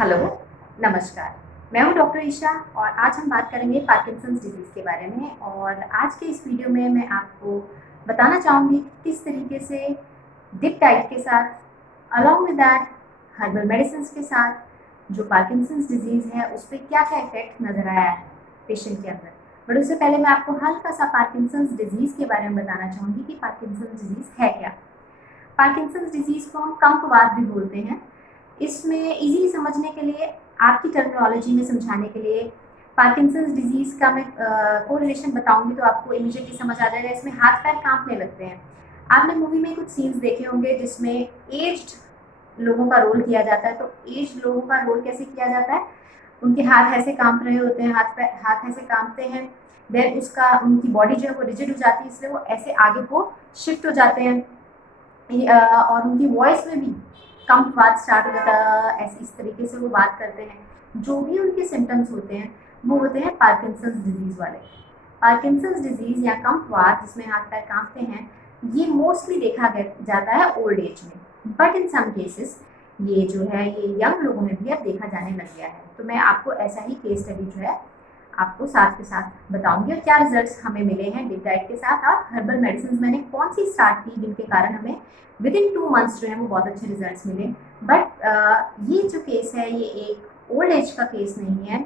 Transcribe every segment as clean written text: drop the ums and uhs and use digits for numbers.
Hello, नमस्कार। मैं हूँ डॉक्टर ईशा और आज हम बात करेंगे पार्किंसंस डिजीज़ के बारे में। और आज के इस वीडियो में मैं आपको बताना चाहूँगी कि किस तरीके से डिप डाइट के साथ along with that herbal medicines के साथ जो पार्किंसंस डिजीज़ है उस पे क्या-क्या इफ़ेक्ट नज़र आया है पेशेंट के अंदर। बट उससे पहले मैं आपको हल्का-सा पार्किंसंस डिजीज़ के बारे में बताना चाहूँगी कि पार्किंसंस डिजीज़ है क्या? पार्किंसंस डिजीज़ को हम कंपवात भी बोलते हैं। इसमें ईज़िली समझने के लिए आपकी टर्मिनोलॉजी में समझाने के लिए पार्किंसंस डिजीज़ का मैं कोरिलेशन बताऊँगी तो आपको इमीडिएटली समझ आ जाएगा। इसमें हाथ-पैर काँपने लगते हैं। आपने मूवी में कुछ सीन्स देखे होंगे जिसमें एज्ड लोगों का रोल किया जाता है, तो एज्ड लोगों का रोल कैसे किया जाता है? उनके हाथ ऐसे काँप रहे होते हैं, हाथ ऐसे काँपते हैं, देन उसका उनकी बॉडी जो है वो रिजिड हो जाती है, इसलिए वो ऐसे आगे को शिफ्ट हो जाते हैं। और उनकी वॉइस में भी कम बात स्टार्ट हो जाता है, ऐसे इस तरीके से वो बात करते हैं। जो भी उनके सिम्टम्स होते हैं वो होते हैं पार्किंसंस डिजीज़ वाले। पार्किंसंस डिजीज़ या कम्पवात जिसमें हाथ पैर काँपते हैं, ये मोस्टली देखा जाता है ओल्ड एज में, बट इन सम केसेस ये जो है ये यंग लोगों में भी अब देखा जाने लग गया है। तो मैं आपको ऐसा ही केस स्टडी जो है आपको साथ के साथ बताऊंगी और क्या रिजल्ट्स हमें मिले हैं डिप डाइट के साथ और हर्बल मेडिसिन मैंने कौन सी स्टार्ट की जिनके कारण हमें विद इन 2 मंथ्स जो है वो बहुत अच्छे रिजल्ट्स मिले। बट ये जो केस है ये एक ओल्ड एज का केस नहीं है।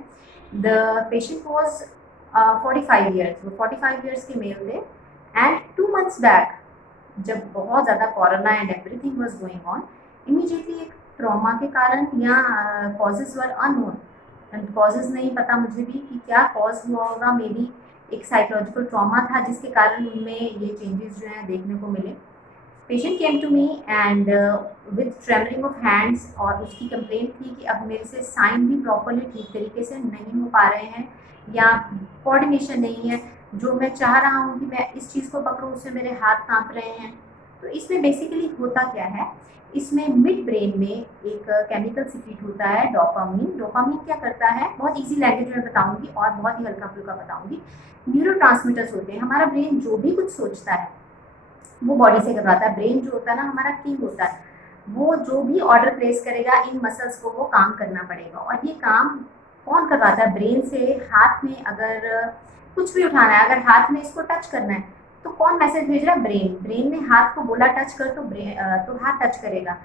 द पेशेंट वॉज 45 ईयर्स, वो 45 ईयर्स के मेल थे एंड 2 मंथ्स बैक जब बहुत ज़्यादा corona and everything was going on, immediately एक ट्रॉमा के कारण या causes were unknown and causes नहीं पता मुझे भी कि क्या कॉज हुआ होगा। मे बी एक साइकोलॉजिकल ट्रॉमा था जिसके कारण उनमें ये चेंजेस जो हैं देखने को मिले। Patient came to me and with tremoring of hands और उसकी कंप्लेंट थी कि अब मेरे से साइन भी प्रॉपरली ठीक तरीके से नहीं हो पा रहे हैं या कोऑर्डिनेशन नहीं है। जो मैं चाह रहा हूँ कि मैं इस चीज़ को पकड़ूँ उससे मेरे हाथ कांप रहे हैं। तो इसमें बेसिकली होता क्या है, इसमें मिड ब्रेन में एक केमिकल सिक्रीट होता है डोपामीन। डोपामीन क्या करता है, बहुत इजी लैंग्वेज में बताऊंगी और बहुत ही हल्का फुल्का बताऊंगी। न्यूरोट्रांसमीटर्स होते हैं, हमारा ब्रेन जो भी कुछ सोचता है वो बॉडी से करवाता है। ब्रेन जो होता है ना हमारा किंग होता है, वो जो भी ऑर्डर प्लेस करेगा इन मसल्स को वो काम करना पड़ेगा। और ये काम कौन करवाता है? ब्रेन से। हाथ में अगर कुछ भी उठाना है, अगर हाथ में इसको टच करना है तो कौन मैसेज भेज रहा है? ब्रेन। ब्रेन ने हाथ को बोला टच कर तो तो हाथ टच करेगा।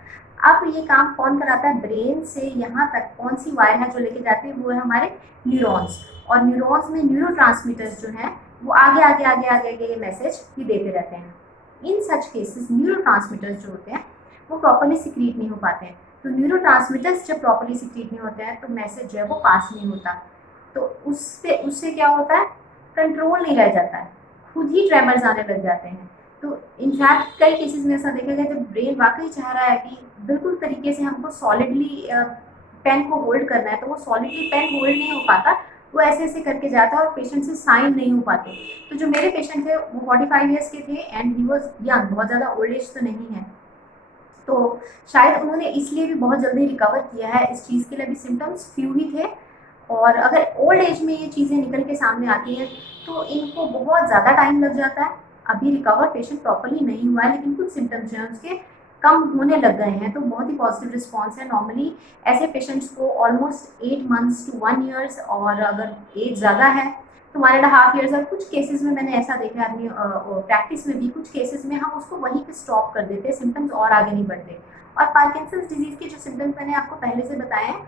अब ये काम कौन कराता है? ब्रेन से यहाँ तक कौन सी वायर है जो लेके जाती है? वो है हमारे न्यूरॉन्स। और न्यूरॉन्स में न्यूरोट्रांसमीटर्स जो हैं वो आगे आगे आगे आगे आगे ये मैसेज ही देते रहते हैं। इन सच केसेस न्यूरोट्रांसमीटर्स जो होते हैं वो प्रॉपरली सिक्रीट नहीं हो पाते हैं। तो न्यूरोट्रांसमीटर्स जब प्रॉपरली सिक्रीट नहीं होते हैं तो मैसेज जो है वो पास नहीं होता। तो उससे क्या होता है? कंट्रोल नहीं रह जाता है, खुद ही ट्रेमर्स आने लग जाते हैं। तो इनफैक्ट कई केसेस में ऐसा देखा गया जब ब्रेन वाकई चाह रहा है कि बिल्कुल तरीके से हमको सॉलिडली पेन को होल्ड करना है तो वो सॉलिडली पेन होल्ड नहीं हो पाता, वो ऐसे ऐसे करके जाता है और पेशेंट से साइन नहीं हो पाते। तो जो मेरे पेशेंट थे वो 45 ईयर्स के थे एंड ही वॉज यंग, बहुत ज़्यादा ओल्ड एज तो नहीं है। तो शायद उन्होंने इसलिए भी बहुत जल्दी रिकवर किया है। इस चीज़ के लिए भी सिम्टम्स फ्यू ही थे। और अगर ओल्ड एज में ये चीज़ें निकल के सामने आती हैं तो इनको बहुत ज़्यादा टाइम लग जाता है। अभी रिकवर पेशेंट प्रॉपरली नहीं हुआ है लेकिन कुछ सिम्टम्स जो हैं उसके कम होने लग गए हैं, तो बहुत ही पॉजिटिव रिस्पॉन्स है। नॉर्मली ऐसे पेशेंट्स को ऑलमोस्ट 8 मंथ्स टू 1 ईयर्स, और अगर एज ज़्यादा है तो 1.5 ईयर्स। और कुछ केसेस में मैंने ऐसा देखा है अपनी प्रैक्टिस में भी, कुछ केसेस में हम उसको वहीं पे स्टॉप कर देते हैं, सिम्टम्स और आगे नहीं बढ़ते। और पार्किंसंस डिजीज़ के जो सिम्टम्स मैंने आपको पहले से बताए हैं,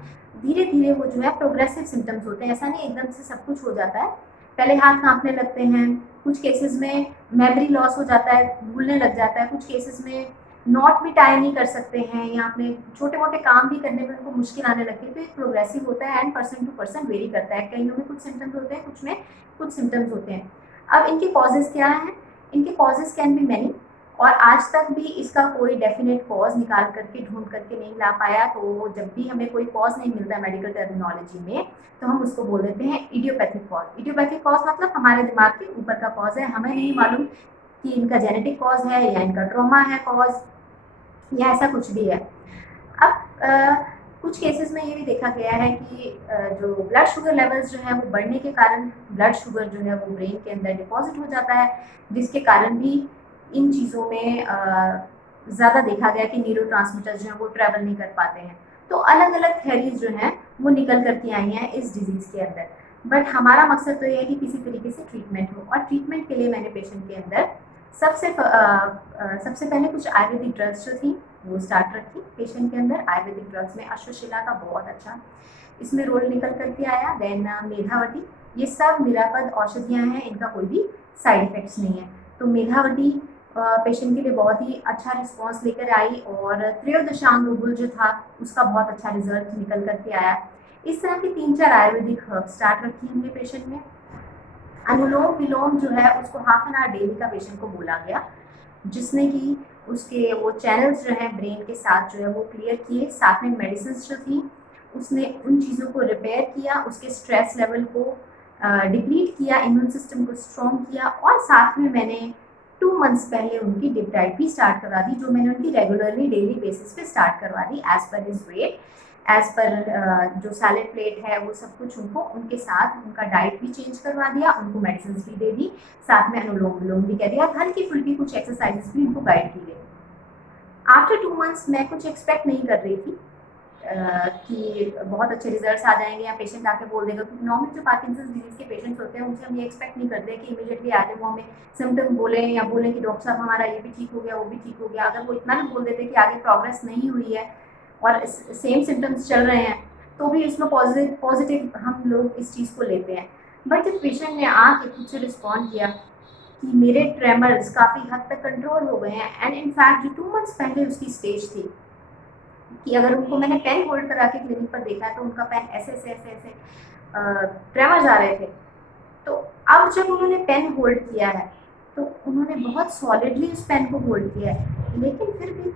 धीरे धीरे वो जो है प्रोग्रेसिव सिम्टम्स होते हैं। ऐसा नहीं एकदम से सब कुछ हो जाता है। पहले हाथ कांपने लगते हैं, कुछ केसेस में मेमोरी लॉस हो जाता है, भूलने लग जाता है, कुछ केसेस में नॉट भी टाई नहीं कर सकते हैं या अपने छोटे मोटे काम भी करने में उनको मुश्किल आने लगती है। तो एक प्रोग्रेसिव होता है and person to person vary करता है। कईयों में कुछ सिम्टम्स होते हैं, कुछ में कुछ सिम्टम्स होते हैं। अब इनके कॉजेज़ क्या हैं? इनके कॉजेज़ कैन बी मैनी, और आज तक भी इसका कोई डेफिनेट कॉज निकाल करके ढूंढ करके नहीं ला पाया। तो जब भी हमें कोई कॉज नहीं मिलता है मेडिकल टर्मिनोलॉजी में तो हम उसको बोल देते हैं इडियोपैथिक कॉज। इडियोपैथिक कॉज मतलब हमारे दिमाग के ऊपर का कॉज है, हमें नहीं मालूम कि इनका जेनेटिक कॉज है या इनका ट्रॉमा है कॉज या ऐसा कुछ भी है। अब कुछ केसेस में ये भी देखा गया है कि जो ब्लड शुगर लेवल्स जो है वो बढ़ने के कारण ब्लड शुगर जो है वो ब्रेन के अंदर डिपॉजिट हो जाता है, जिसके कारण भी इन चीज़ों में ज़्यादा देखा गया कि न्यूरोट्रांसमीटर्स जो हैं वो ट्रैवल नहीं कर पाते हैं। तो अलग अलग थेरीज जो हैं वो निकल करके आई हैं इस डिजीज़ के अंदर। बट हमारा मकसद तो ये है कि किसी तरीके से ट्रीटमेंट हो, और ट्रीटमेंट के लिए मैंने पेशेंट के अंदर सबसे पहले कुछ आयुर्वेदिक ड्रग्स जो थी वो स्टार्ट रखी पेशेंट के अंदर। आयुर्वेदिक ड्रग्स में अश्वशिला का बहुत अच्छा इसमें रोल निकल करके आया। देन मेघावती, ये सब निरापद औषधियाँ हैं, इनका कोई भी साइड इफ़ेक्ट्स नहीं है। तो मेघावती पेशेंट के लिए बहुत ही अच्छा रिस्पॉन्स लेकर आई, और त्रयोदशांग उबुल जो था उसका बहुत अच्छा रिजल्ट निकल करके आया। इस तरह के 3-4 आयुर्वेदिक हर्ब स्टार्ट रखी हमने पेशेंट में। अनुलोम विलोम जो है उसको हाफ एन आवर डेली का पेशेंट को बोला गया, जिसने कि उसके वो चैनल्स जो हैं ब्रेन के साथ जो है वो क्लियर किए। साथ में मेडिसिन जो थी उसने उन चीज़ों को रिपेयर किया, उसके स्ट्रेस लेवल को डिप्लीट किया, इम्यून सिस्टम को स्ट्रॉन्ग किया, और साथ में मैंने 2 मंथ्स पहले उनकी डिप डाइट भी स्टार्ट करवा दी, जो मैंने उनकी रेगुलरली डेली बेसिस पे स्टार्ट करवा दी as per his weight, as per जो सैलेड प्लेट है वो सब कुछ उनको उनके साथ उनका डाइट भी चेंज करवा दिया, उनको मेडिसिन भी दे दी, साथ में अनुलोम विलोम भी कह दिया, हल्की फुल्की कुछ एक्सरसाइजेस भी उनको गाइड की गई। आफ्टर 2 मंथ्स मैं कुछ एक्सपेक्ट नहीं कर रही थी कि बहुत अच्छे रिजल्ट्स आ जाएंगे या पेशेंट आके बोल देगा, क्योंकि नॉर्मल जो पार्किंसंस डिजीज़ के पेशेंट्स होते हैं उनसे हम ये एक्सपेक्ट नहीं करते कि इमीडिएटली आके वो हमें सिम्टम बोलें या बोलें कि डॉक्टर साहब हमारा ये भी ठीक हो गया, वो भी ठीक हो गया। अगर वो इतना भी बोल देते कि आगे प्रोग्रेस नहीं हुई है और सेम सिम्टम्स चल रहे हैं, तो भी इसमें पॉजिटिव हम लोग इस चीज़ को लेते हैं। बट जब पेशेंट ने आके खुद से रिस्पॉन्ड किया कि मेरे ट्रेमर्स काफ़ी हद तक कंट्रोल हो गए हैं, एंड इनफैक्ट जो 2 मंथ्स पहले उसकी स्टेज थी कि अगर उनको मैंने पेन होल्ड करा के क्लिनिक पर देखा है तो उनका पेन ऐसे ट्रेमर्स आ रहे थे। तो अब जब उन्होंने पेन होल्ड किया है तो उन्होंने बहुत सॉलिडली उस पेन को होल्ड किया है, लेकिन फिर भी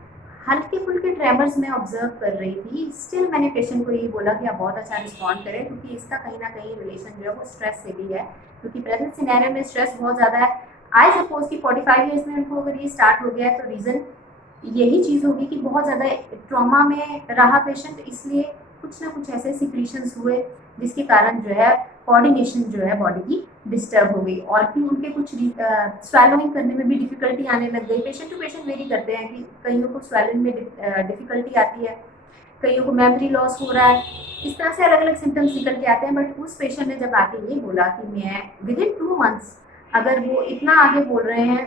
हल्के फुल्के ट्रेमर्स मैं ऑब्जर्व कर रही थी। स्टिल मैंने पेशेंट को यही बोला कि आप बहुत अच्छा रिस्पॉन्ड करें, क्योंकि इसका कहीं ना कहीं रिलेशन जो है वो स्ट्रेस से भी है, क्योंकि प्रेजेंट सिनेरियो में स्ट्रेस बहुत ज़्यादा है। आई सपोज कि 45 ईयर्स में उनको अगर ये स्टार्ट हो गया है तो रीज़न यही चीज़ होगी कि बहुत ज़्यादा ट्रॉमा में रहा पेशेंट, इसलिए कुछ ना कुछ ऐसे सिक्रीशंस हुए जिसके कारण जो है कोऑर्डिनेशन जो है बॉडी की डिस्टर्ब हो गई, और फिर उनके कुछ स्वेलोइंग करने में भी डिफ़िकल्टी आने लग गई। पेशेंट टू पेशेंट वेरी करते हैं कि कईयों को स्वेलिंग में डिफ़िकल्टी आती है, कईयों को मेमोरी लॉस हो रहा है, इस तरह से अलग अलग सिम्टम्स निकल के आते हैं। बट उस पेशेंट ने जब आके ये बोला कि मैं विद इन 2 मंथ्स अगर वो इतना आगे बोल रहे हैं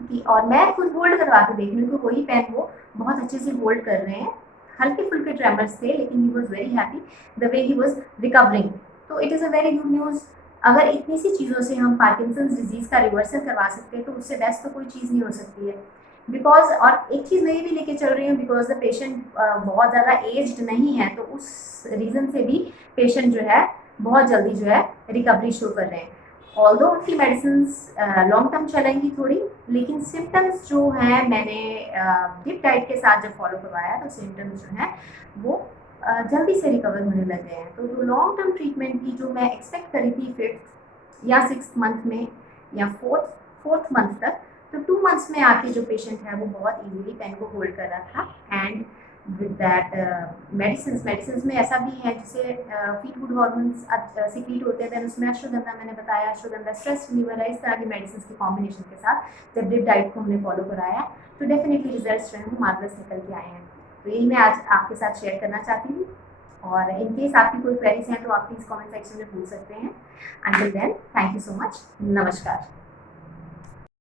कि, और मैं खुद होल्ड करवा के देख रही हूँ कि वही पेन वो बहुत अच्छे से होल्ड कर रहे हैं, हल्के फुल्के ट्रेमर्स थे लेकिन he was very happy the way he was recovering. तो it is a very good news. अगर इतनी सी चीज़ों से हम पार्किंसंस डिजीज़ का रिवर्सल करवा सकते हैं तो उससे बेस्ट तो कोई चीज़ नहीं हो सकती है। बिकॉज, और एक चीज़ मैं ये भी लेके चल रही हूँ, बिकॉज द पेशेंट बहुत ज़्यादा एज्ड नहीं है, तो उस रीज़न से भी पेशेंट जो है बहुत जल्दी जो है रिकवरी शो कर रहे हैं। ऑल्दो उनकी मेडिसिन्स लॉन्ग टर्म चलेंगी थोड़ी, लेकिन सिम्टम्स जो हैं मैंने डिप डाइट के साथ जब फॉलो करवाया तो सिम्टम्स जो हैं वो जल्दी से रिकवर होने लग गए हैं। तो जो लॉन्ग टर्म ट्रीटमेंट की जो मैं एक्सपेक्ट करी थी 5th या 6th मंथ में या 4th मंथ तक, तो 2 मंथ्स में आके जो पेशेंट है वो बहुत ईजिली पेन को होल्ड कर रहा था। एंड विद दैट मेडिसिन में ऐसा भी है जिसे फील गुड हार्मोन्स सीक्रेट होते हैं, देन उसमें अश्वगंधा मैंने बताया, अश्वगंधा स्ट्रेस रिलीवर है। इस तरह की मेडिसिन के कॉम्बिनेशन के साथ जब डिप डाइट को हमने फॉलो कराया तो डेफिनेटली रिजल्ट्स जो हैं वो मार्वलस निकल के आए हैं। तो यही मैं आज आपके साथ शेयर करना चाहती हूँ, और इन केस आपकी कोई क्वेरीज हैं तो आप प्लीज़ कमेंट सेक्शन में पूछ सकते हैं। Until then, thank you so much, नमस्कार।